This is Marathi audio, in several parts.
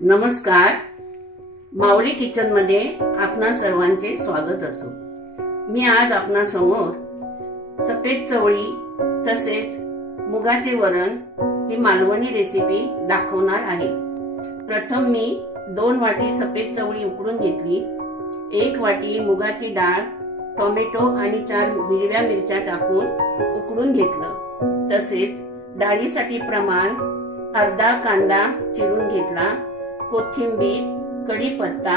नमस्कार. माऊली किचन मध्ये आपणा सर्वांचे स्वागत असो. मी आज आपणा समोर सफेद चवळी तसेच मुगाचे वरण ही मालवणी रेसिपी दाखवणार आहे. प्रथम मी 2 वाटी सफेद चवळी उकडून घेतली. 1 वाटी मुगाची डाळ, टोमॅटो आणि 4 हिरव्या मिरच्या टाकून उकडून घेतलं. तसेच डाळीसाठी प्रमाण अर्धा कांदा चिरून घेतला, कोथिंबीर, कढीपत्ता,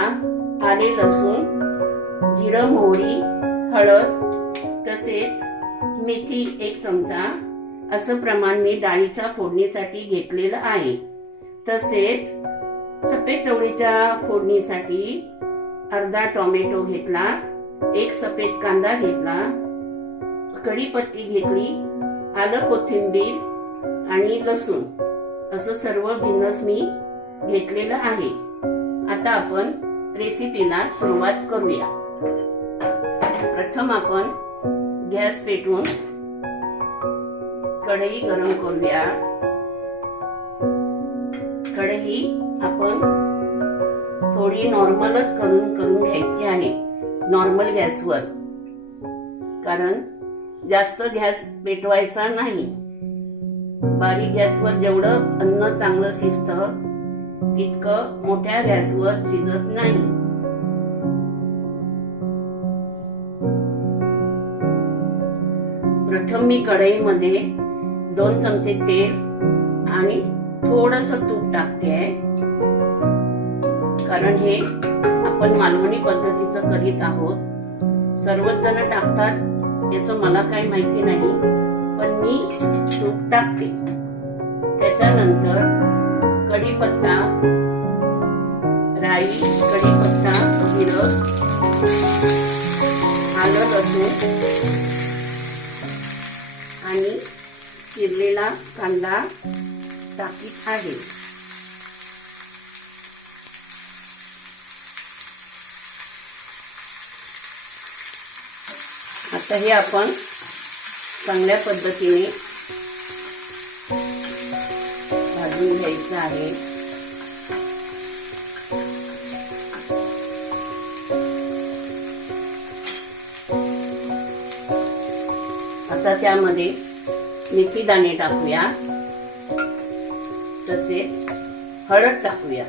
आले लसूण, जिरं मोहरी, हळद तसेच मेथी 1 चमचा असं प्रमाण मी डाळीच्या फोडणीसाठी घेतलेलं आहे. तसेच सफेद चवळीच्या फोडणीसाठी अर्धा टोमॅटो घेतला, 1 सफेद कांदा घेतला, कढीपत्ती घेतली, आलं कोथिंबीर आणि लसूण असं सर्व जिन्नस मी घेतलेलं आहे. आता आपण रेसिपीला सुरुवात करूया. प्रथम आपण गॅस पेटवून कढई गरम करूया. कढई आपण थोडी नॉर्मलच करून घ्यायची आहे, नॉर्मल गॅसवर, कारण जास्त गॅस पेटवायचा नाही. बारीक गॅसवर जेवढं अन्न चांगलं शिजतं तितकं मोठ्या गॅसवर शिजत नाही. प्रथम मी कढईमध्ये 2 चमचे तेल आणि थोडंसं तूप टाकते, कारण हे आपण मालवणी पद्धतीचं करीत आहोत. सर्वच जण टाकतात याचं मला काही माहिती नाही, पण मी तूप टाकते. त्याच्यानंतर कढीपत्ता, राई, कढीपत्ता, जिरं, आलं लसूण आणि चिरलेला कांदा टाकीत आहे. आता हे आपण चांगल्या पद्धतीने भाजून घ्यायचं आहे. आता त्यामध्ये मेथी दाणे टाकूया, तसेच हळद टाकूया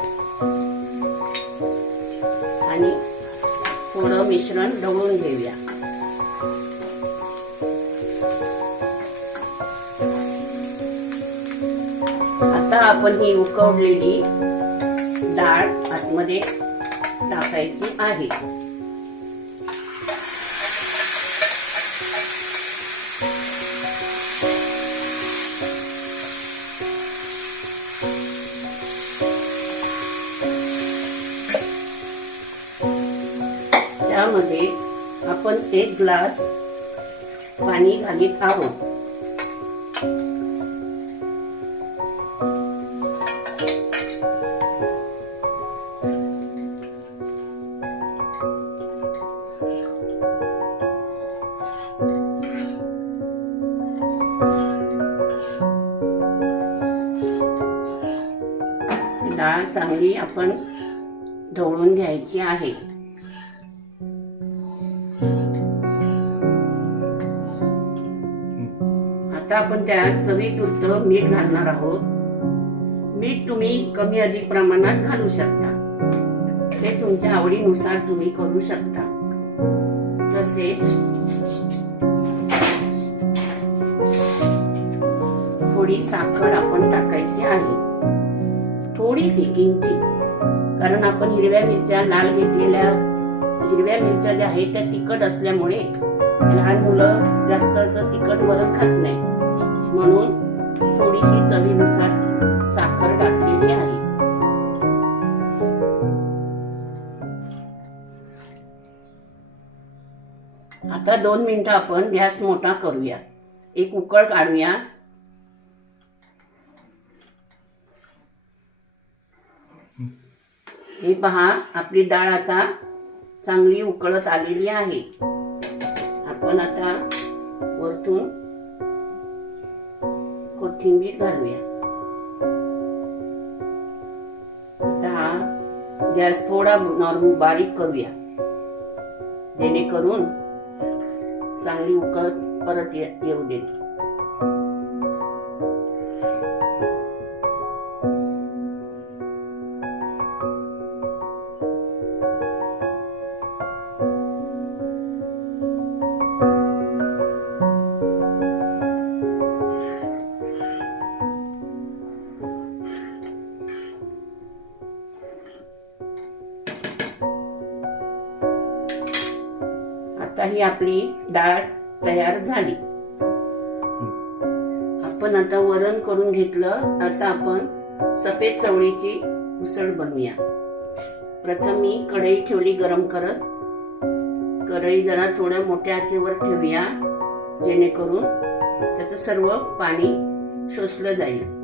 आणि थोडं मिश्रण ढवळून घेऊया. आता आपण ही उकळलेली डाळ आतमध्ये टाकायची आहे. त्यामध्ये आपण 1 ग्लास पाणी घालीत आहोत. डाळ चांगली आपण ढवळून घ्यायची आहे. आता आपण त्यात चवीपुरतं मीठ घालणार आहोत. मीठ तुम्ही कमी अधिक प्रमाणात घालू शकता, हे तुमच्या आवडीनुसार तुम्ही करू शकता. तसेच थोडी साखर आपण टाकायची आहे, थोडीशी किंचित, कारण आपण हिरव्या मिरच्या लाल घेतलेल्या हिरव्या मिरच्या ज्या आहेत त्या तिखट असल्यामुळे लहान मुलं जास्त असं तिखट वरण खात नाही, म्हणून थोडीशी चवीनुसार साखर टाकलेली आहे. आता 2 मिनिटं आपण गॅस मोठा करूया, एक उकळ काढूया. हे पहा, आपली डाळ आता चांगली उकळत आलेली आहे. आपण आता वरतून कोथिंबीर घालूया. आता गॅस थोडा नॉर्मल बारीक करूया, जेणेकरून चांगली उकळत परत येऊ देत. आता ही आपली डाळ तयार झाली. आपण आता वरण करून घेतलं. आता आपण सफेद चवळीची उसळ बनवूया. प्रथम मी कढई ठेवली गरम करत. कढई जरा थोड्या मोठ्या आचेवर ठेवूया, जेणेकरून त्याचं सर्व पाणी शोषलं जाईल.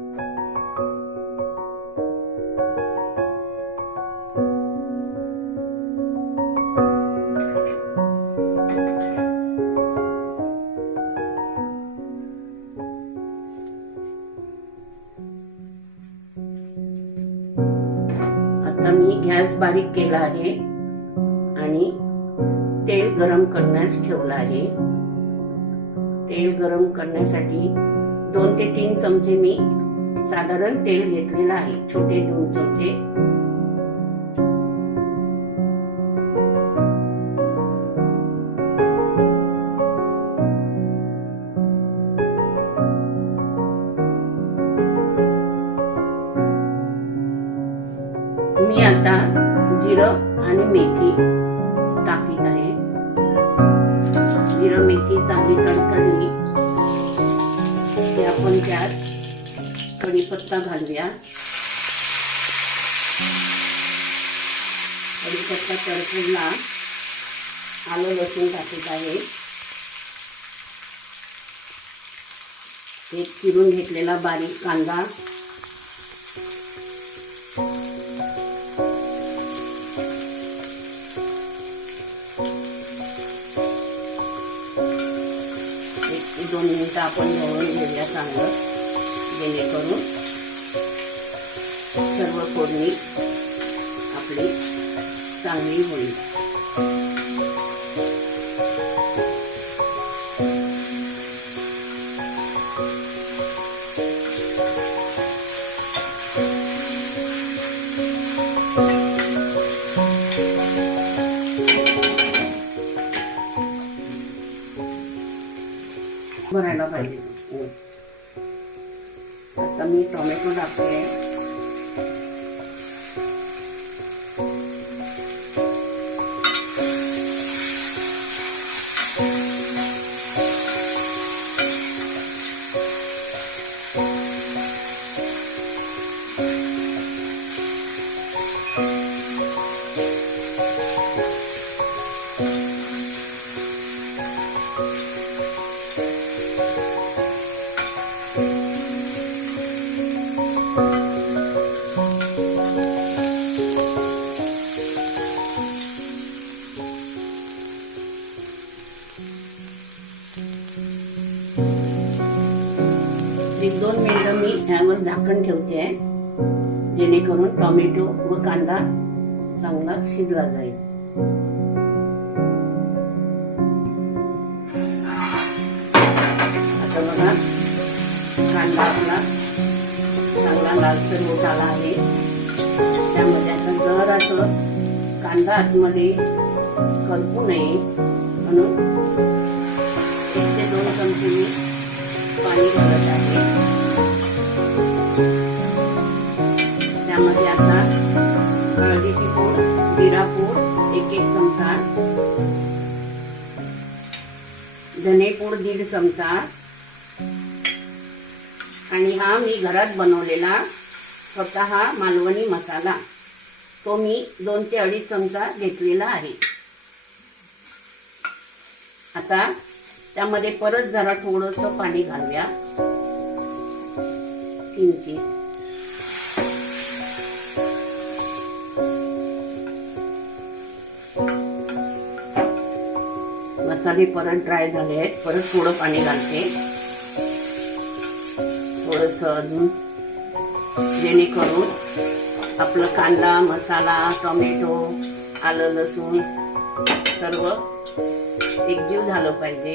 आता मी गॅस बारीक केला आहे आणि तेल गरम करण्यास ठेवलं आहे. तेल गरम करण्यासाठी 2 ते 3 चमचे मी साधारण तेल घेतलेलं आहे. छोटे 2 चमचे. मी आता जिरं आणि मेथी टाकीत आहे. जिरं मेथी चांगली तडतडली की आपण त्यात कढीपत्ता घालूया. कढीपत्ता तडतडला, आलं लसूण टाकीत आहे. एक चिरून घेतलेला बारीक कांदा, एक 2 मिनिटं आपण ढवळून घेऊया चांगलं, जेणेकरून सर्व फोडणी आपली चांगली होईल. भरायला पाहिजे. आता मी टोमॅटो टाकते. एक 2 मिनिटं मी यावर झाकण ठेवते, जेणेकरून टोमॅटो व कांदा चांगला शिजला जाईल. आता बघा, कांदा आपला चांगला लालसर होत आला आहे. त्यामध्ये आता जरासं कांदा आतमध्ये करपू नये म्हणून 1 ते 2 चमचे मी पाणी घालत आहे. त्यामध्ये आता हळदीची पूड, जिरा पूड 1 चमचा, धने पूड 1.5 चमचा आणि हा मी घरात बनवलेला स्वतः मालवणी मसाला, तो मी 2 ते 2.5 चमचा घेतलेला आहे. आता त्यामध्ये परत जरा थोडंसं पाणी घालूया, किंचित. मसाले परत ड्राय झाले आहेत. परत थोडं पाणी घालते, थोडंसं अजून, जेणेकरून आपलं कांदा, मसाला, टोमॅटो, आलं, लसूण सर्व एकजीव झालं पाहिजे.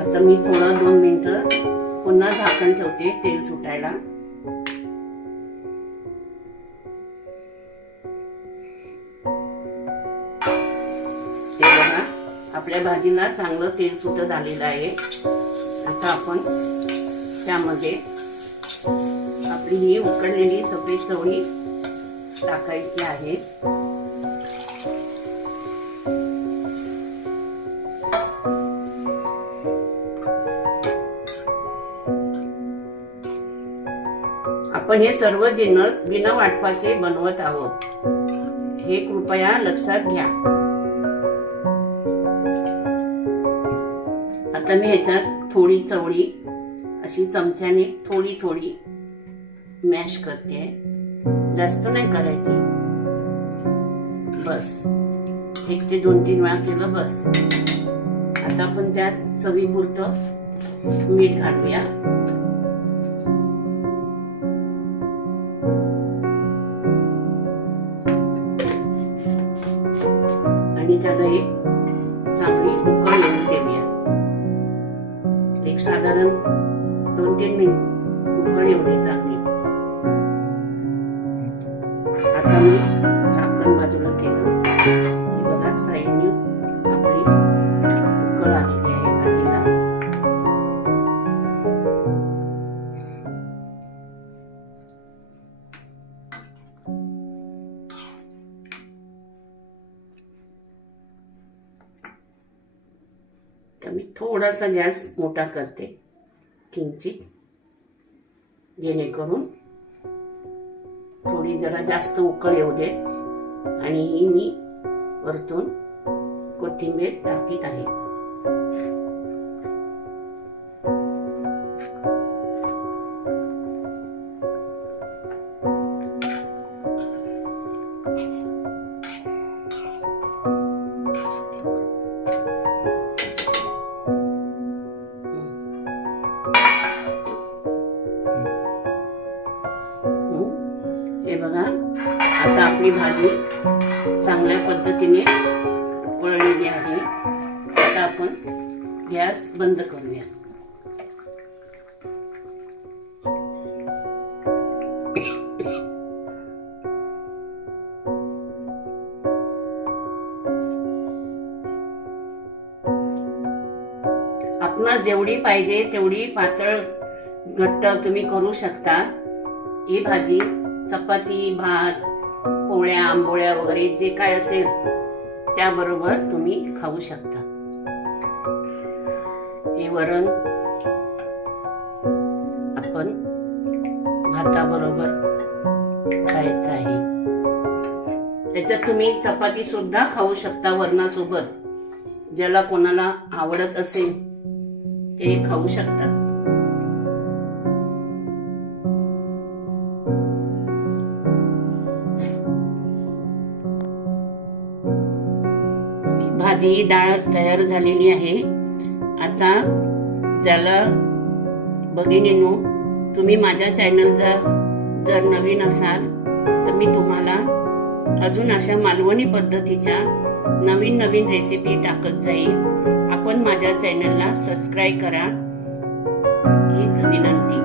आता मी थोडं 2 मिनिटं पुन्हा झाकण ठेवते तेल सुटायला. हे बघा, आपल्या भाजीला चांगलं तेल सुट झालेलं आहे. आता आपण त्यामध्ये आपली ही उकडलेली सफेद चवळी टाकायची आहे. आपण हे सर्व जिन्नस बिना वाटपाचे बनवत आहोत, हे कृपया लक्षात घ्या. आता मी ह्याच्यात थोडी चवळी अशी चमच्याने थोडी थोडी मॅश करते. जास्त नाही करायची, बस 1 ते 2-3 वेळा केलं बस. आता आपण त्यात चवीपुरतं मीठ घालूया. आणि त्याला एक चांगली उकळ येऊन देऊया. एक साधारण 2-3 मिनिट उकळ येऊ दे चांगली. आता मी झाकण बाजूला केलं. हे बघा, साईडने आपली उकळ आलेली आहे भाजीला. तर मी थोडासा गॅस मोठा करते किंचित, जेणेकरून थोडी जरा जास्त उकळ येऊ दे. आणि ही मी वरतून कोथिंबीर टाकीत आहे. हे बघा, आता आपली भाजी चांगल्या पद्धतीने उकळलेली आहे. आता आपण गॅस बंद करूया. आपणास जेवढी पाहिजे तेवढी पातळ घट्ट तुम्ही करू शकता. ही भाजी चपाती, भात, पोळ्या, आंबोळ्या वगैरे जे काय असेल त्याबरोबर तुम्ही खाऊ शकता. हे वरण आपण भाताबरोबर खायचं आहे. त्याच्यात तुम्ही चपाती सुद्धा खाऊ शकता वरणासोबत. ज्याला कोणाला आवडत असेल ते खाऊ शकतात. भाजी डाळ तयार झालेली आहे. आता ज्याला भगिनींनो, तुम्ही माझ्या चॅनलचा जर नवीन असाल तर मी तुम्हाला अजून अशा मालवणी पद्धतीच्या नवीन नवीन रेसिपी टाकत जाईल. आपण माझ्या चॅनलला सबस्क्राईब करा हीच विनंती.